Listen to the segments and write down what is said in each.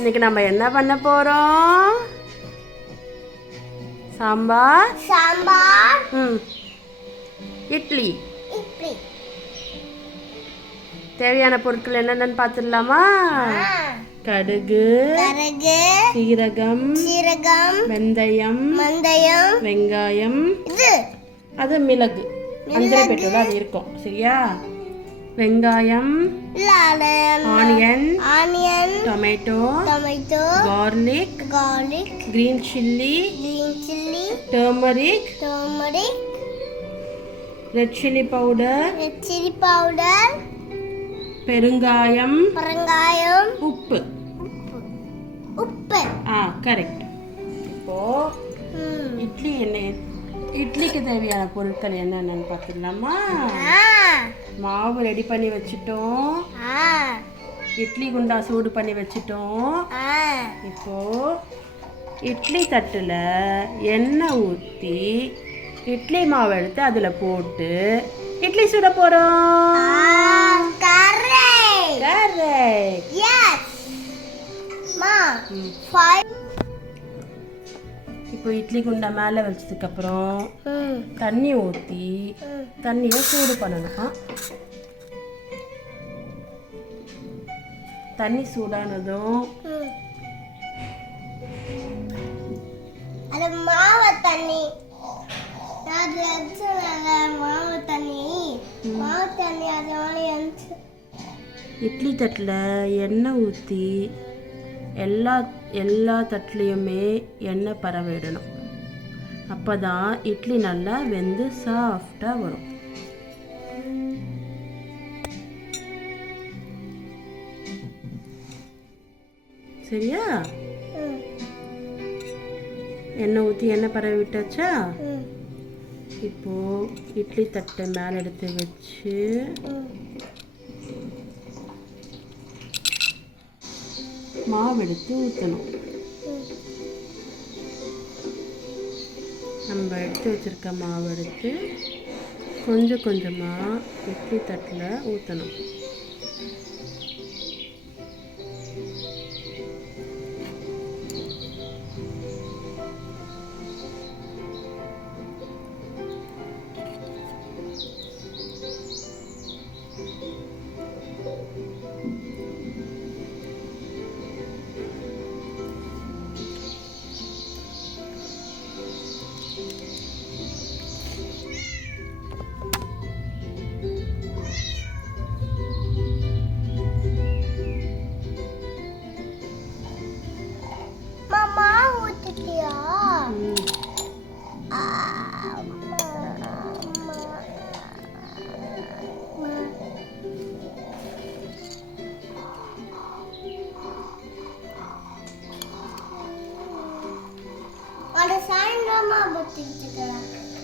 இன்னைக்கு நம்ம என்ன பண்ண போறோம்? சாம்பார். இட்லி. தேவையான பொருட்கள் என்னென்னு பார்த்துடலாமா? கடுகு, சீரகம், வெந்தயம், வெங்காயம், அது மிளகு, அஞ்சரை பெட்ரோல் அது இருக்கும். சரியா? வெங்காயம், onion, tomato, garlic, green chilli, turmeric, red chilli powder, பெருங்காயம், உப்பு. கரெக்ட். இப்போ இட்லிக்கு தேவையான பொருட்கள் என்னென்னு பார்த்துடலாமா? மாவு ரெடி பண்ணி வச்சுட்டோம். இட்லி குண்டா சூடு பண்ணி வச்சுட்டோம். இப்போ இட்லி தட்டில் எண்ணெய் ஊற்றி இட்லி மாவு எடுத்து அதில் போட்டு இட்லி சுட போகிறோம். இப்போ இட்லி குண்டா மேலே வச்சதுக்கப்புறம் தண்ணி ஊற்றி தண்ணியை சூடு பண்ணணும். தண்ணி சூடானதும் இட்லி தட்டில் எண்ணெய் ஊற்றி எல்லா தட்டுலேயுமே எண்ணெய் பரவிடணும். அப்போ தான் இட்லி நல்லா வெந்து சாஃப்டாக வரும். சரியா? எண்ணெய் ஊற்றி எண்ணெய் பரவி விட்டாச்சா? இப்போ இட்லி தட்டை மேலே எடுத்து வச்சு மாவு எடுத்து ஊற்றணும். நம்ம எடுத்து வச்சிருக்க மாவு எடுத்து கொஞ்சம் கொஞ்சமாக இட்லி தட்டில் ஊற்றணும்.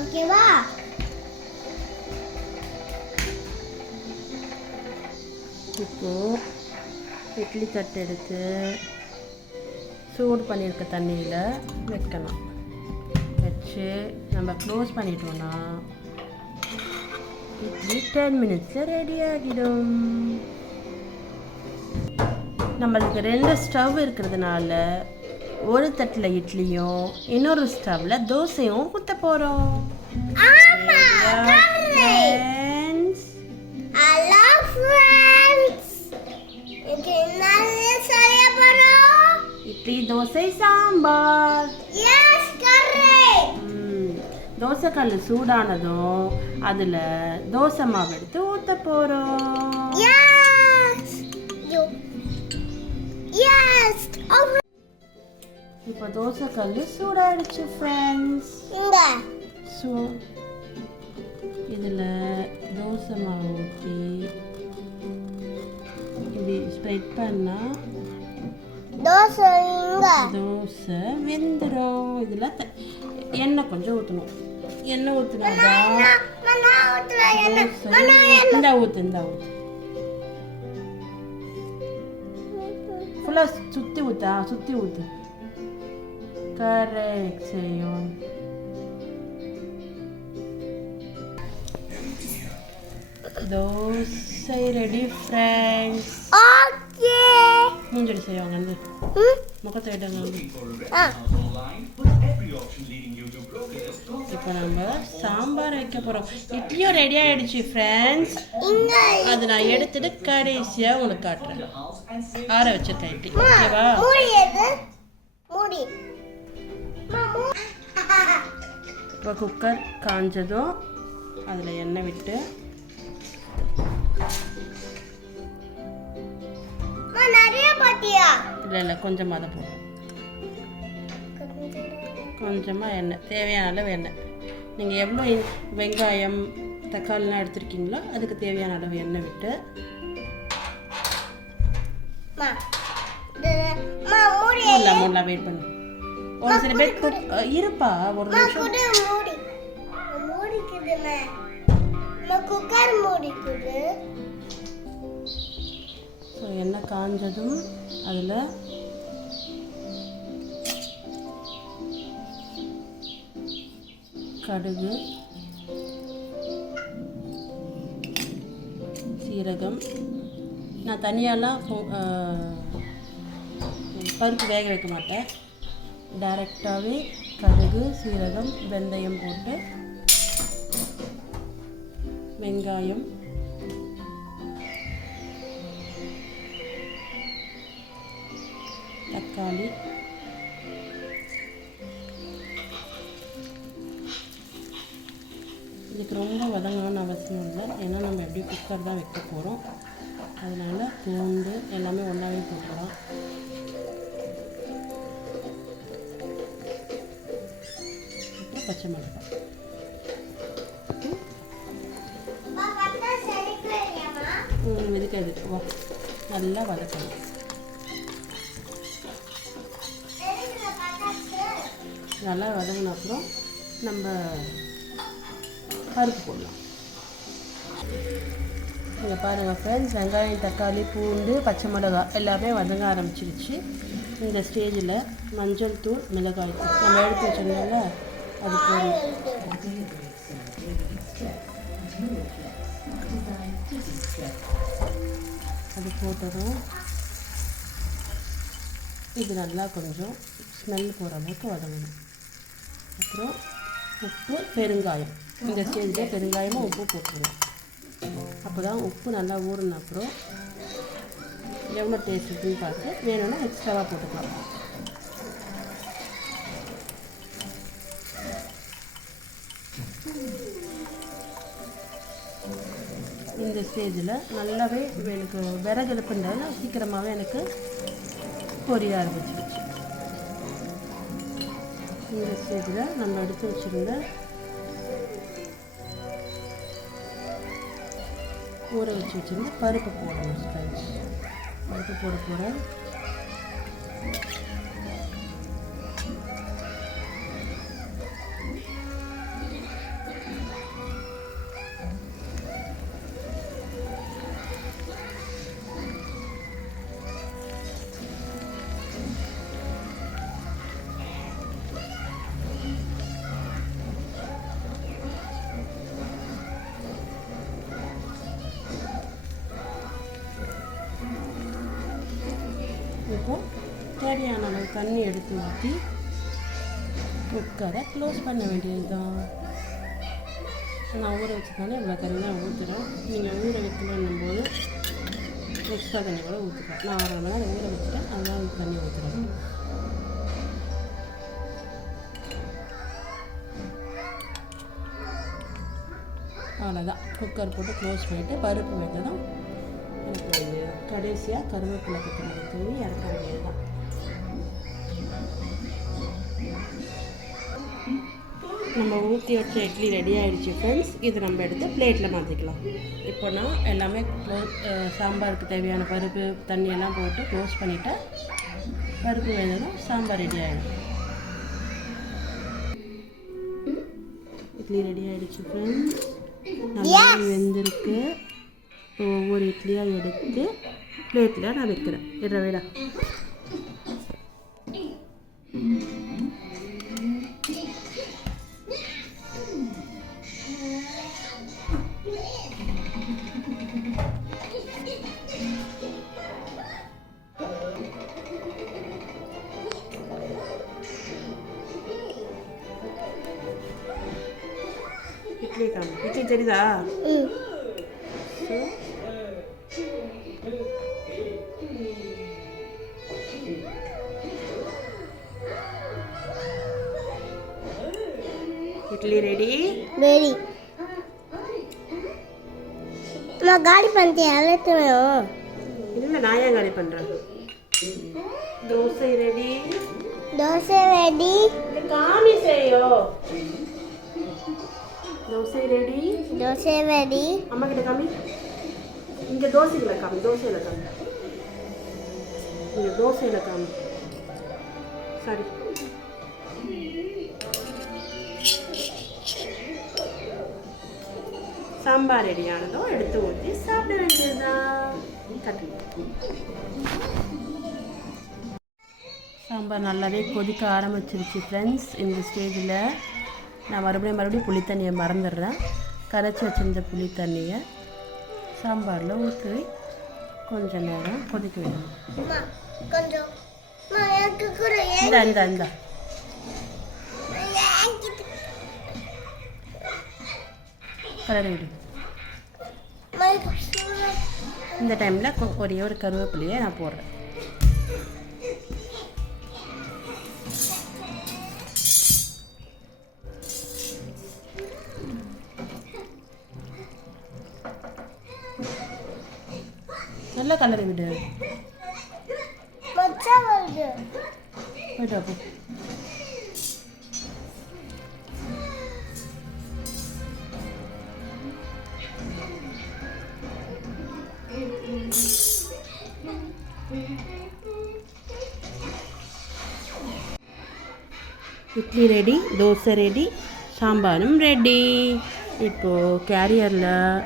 ஓகேவா? இப்போ இட்லி தட்டு எடுத்து சூடு பண்ணியிருக்க தண்ணியில் வைக்கணும். வச்சு நம்ம க்ளோஸ் பண்ணிட்டோம்னா இட்லி 10 மினிட்ஸில் ரெடி ஆகிடும். நம்மளுக்கு 2 ஸ்டவ் இருக்கிறதுனால ஒரு தட்டில் இட்லியும் இன்னொரு ஸ்டவ்வில் தோசையும் ஊற்ற போகிறோம். இட்லி, தோசை, சாம்பார். தோசை கல் சூடானதும் அதில் தோசை மாவு எடுத்து ஊற்ற போகிறோம். இப்போ தோசை கல் சூடாயிடுச்சு ஃப்ரெண்ட்ஸ். இதில் தோசை மாவு ஊற்றி இப்படி ஸ்ப்ரெட் பண்ணால் தோசை வெந்துடும். இதில் எண்ணெய் கொஞ்சம் ஊற்றணும். எண்ணெய் ஊற்றினாதான் இந்த ஊற்று ஃபுல்லாக சுற்றி ஊற்று. கரெக்ட். செய்யும். Dosa ready friends. ஓகே. மூஞ்சடி செய்வாங்க வந்து முகத்தை எடுங்க. இப்போ நம்ம சாம்பார் வைக்க போகிறோம். இட்லியும் ரெடி ஆகிடுச்சு ஃப்ரெண்ட்ஸ். அது நான் எடுத்துட்டு கடைசியாக உங்களுக்கு காட்டுறேன். ஆற வச்சிருக்கேன் இட்லி. ஓகேவா? இப்போ குக்கர் காஞ்சதும் அதில் எண்ணெய் விட்டு இல்லை கொஞ்சமாக தான் போடும். கொஞ்சமாக எண்ணெய், தேவையான அளவு எண்ணெய். நீங்கள் எவ்வளோ வெங்காயம் தக்காளிலாம் எடுத்துருக்கீங்களோ அதுக்கு தேவையான அளவு எண்ணெய் விட்டு மூடலாம். வெயிட் பண்ணு. ஒரு சில பேர் இருப்பா ஒரு நிமிஷம். ஸோ எண்ணெய் காஞ்சதும் அதில் கடுகு, சீரகம். நான் தனியாலாம் பருப்பு வேக வைக்க மாட்டேன். டைரெக்டாகவே கடுகு, சீரகம், வெந்தயம் போட்டு வெங்காயம், தக்காளி, இதுக்கு ரொம்ப வதங்கணும்னு அவசியம் இல்லை. ஏன்னா நம்ம எப்படி குக்கர் தான் வைக்க போகிறோம். அதனால் பூண்டு எல்லாமே ஒன்றாவே போட்டுக்கலாம். அப்புறம் பச்சை மிளகாய். இதுக்கு வா நல்லா வதக்கணும். நல்லா வதங்கின அப்புறம் நம்ம பருப்பு போடலாம். இங்கே பாருங்கள் ஃப்ரெண்ட்ஸ், வெங்காயம், தக்காளி, பூண்டு, பச்சை மிளகாய் எல்லாமே வதங்க ஆரம்பிச்சிருச்சு. இந்த ஸ்டேஜில் மஞ்சள் தூள், மிளகாய் தூள் நம்ம எடுத்து வச்சிருந்தோம்ல அது போடணும். அது போட்டதும் இது நல்லா கொஞ்சம் ஸ்மெல் போகிற அளவுக்கு வதங்கணும். அப்புறம் உப்பு, பெருங்காயம். இந்த ஸ்டேஜில் பெருங்காயமும் உப்பு போட்டுருணும். அப்போ தான் உப்பு நல்லா ஊறின அப்புறம் எவ்வளோ டேஸ்ட் இருக்குன்னு பார்த்து வேணும்னா எக்ஸ்ட்ராவாக போட்டுக்கலாம். இந்த ஸ்டேஜில் நல்லாவே எனக்கு விறகு அடுப்புன்றதால சீக்கிரமாகவே எனக்கு பொரிய ஆரம்பிச்சிருச்சு. இந்த ஸ்டேஜில் நம்ம எடுத்து வச்சுருந்த ஊற வச்சுருந்த பருப்பு போடணும் ஃப்ரெண்ட்ஸ். பருப்பு போட போகிறேன். இப்போ தேவையான அளவு தண்ணி எடுத்து ஊற்றி குக்கரை க்ளோஸ் பண்ண வேண்டியது தான். நான் ஊற வச்சுருந்தாலும் இவ்வளோ தண்ணி தான் ஊற்றுறேன். நீங்கள் ஊற வைக்கணும் போது எக்ஸ்ட்ரா தண்ணி கூட ஊற்றிக்கலாம். நான் 1/2 மணி நேரம் ஊற வச்சுட்டேன், அதனால் தண்ணி ஊற்றுறேன். அவ்வளோதான். குக்கர் போட்டு க்ளோஸ் பண்ணிவிட்டு பருப்பு வைக்கதான் இறக்க வேண்டியது. கடைசியாக கருவேப்பிலை கொத்தமல்லி தூவி இறக்க வேண்டியது தான். நம்ம ஊற்றி வச்ச இட்லி ரெடி ஆகிடுச்சு ஃப்ரெண்ட்ஸ். இது நம்ம எடுத்து பிளேட்டில் மாற்றிக்கலாம். இப்போ நான் எல்லாமே சாம்பாருக்கு தேவையான பருப்பு தண்ணியெல்லாம் போட்டு க்ளோஸ் பண்ணிவிட்டேன். பருப்பு வேணும்னா சாம்பார் ரெடி ஆகிடும். இட்லி ரெடி ஆகிடுச்சு ஃப்ரெண்ட்ஸ். நல்லா வெந்திருக்கு. ஒவ்வொரு இட்லியாக எடுத்து பிளேட்டில் நான் வைக்கிறேன். விடா இட்லி காமி. இட்லி தெரியுதா? இட்லி ரெடி? ரெடி. நான் காலி பண்ணிட்டேன். அழைத்துவேன். இல்லை, நான் ஏன் காலி பண்ணுறேன்? தோசை ரெடி? தோசை ரெடி. காமி செய்யோ. தோசை ரெடி? தோசை ரெடி. அம்மா கிட்ட காமி. இங்கே தோசைகளை காமி. தோசையில் காமி. இங்கே தோசையில் காமி. சரி. சாம்பார் ரெடியானதோ எடுத்து ஊற்றி சாப்பிட வேண்டியதுதான். சாம்பார் நல்லாவே கொதிக்க ஆரம்பிச்சிருச்சு ஃப்ரெண்ட்ஸ். இந்த ஸ்டேஜில் நான் மறுபடியும் புளி தண்ணியை மறந்துடுறேன். கரைச்சி வச்சிருந்த புளி தண்ணியை சாம்பாரில் ஊற்றி கொஞ்சம் நேரம் கொதிக்க விடணும். இந்த கலரி விடு. இந்த டைமில் ஒரே ஒரு கருவேப்பிலையை நான் போடுறேன். நல்லா கலரி விடு. போய்ட்டு அப்போ இட்லி ரெடி, தோசை ரெடி, சாம்பாரும் ரெடி. இப்போது கேரியரில்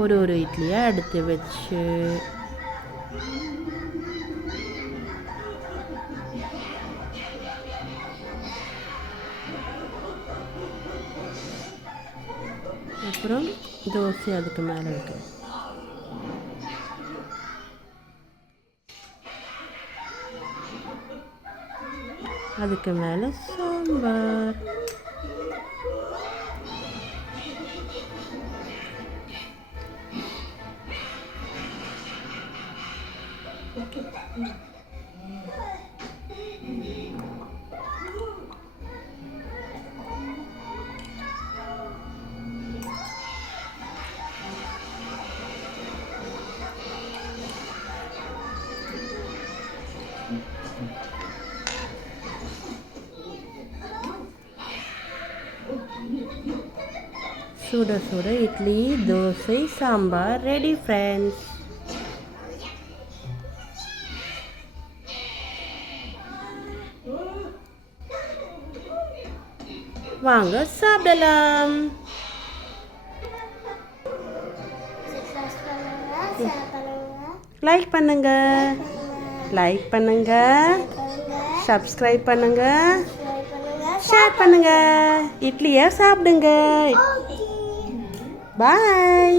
ஒரு இட்லியை எடுத்து வச்சு அப்புறம் தோசை அதுக்கு மேலே வைக்கிறேன். அதுக்கு மேலே சாம்பார். சுட சுட இட்லி, தோசை, சாம்பார் ரெடி ஃப்ரெண்ட்ஸ். வாங்க சாப்பிடலாம். லைக் பண்ணுங்க, சப்ஸ்கிரைப் பண்ணுங்க, ஷேர் பண்ணுங்க. இட்லியை சாப்பிடுங்க. பாய்.